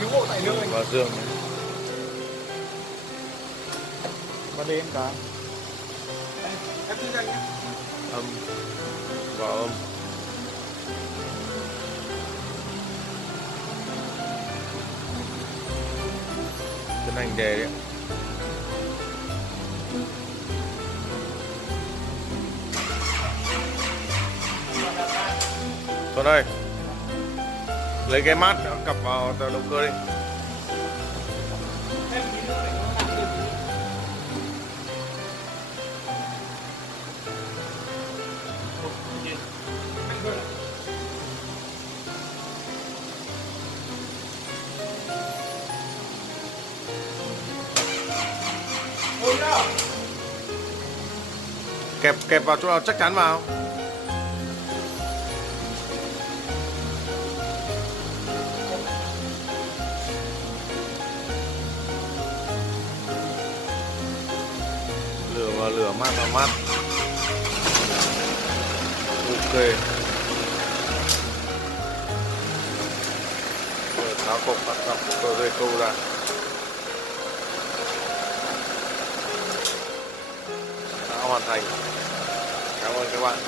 cứu hộ tại nơi. Và giường Và đây em cả. Em kinh doanh nhé. âm và âm. Tiến hành đề đấy. Tuấn ơi, lấy cái mát cặp vào động cơ đi. Kẹp vào chỗ nào chắc chắn vào. Lửa mát vào mát. Ok. Rồi tháo cục bắt cặp tờ dây câu ra. Đã hoàn thành. Cảm ơn các bạn.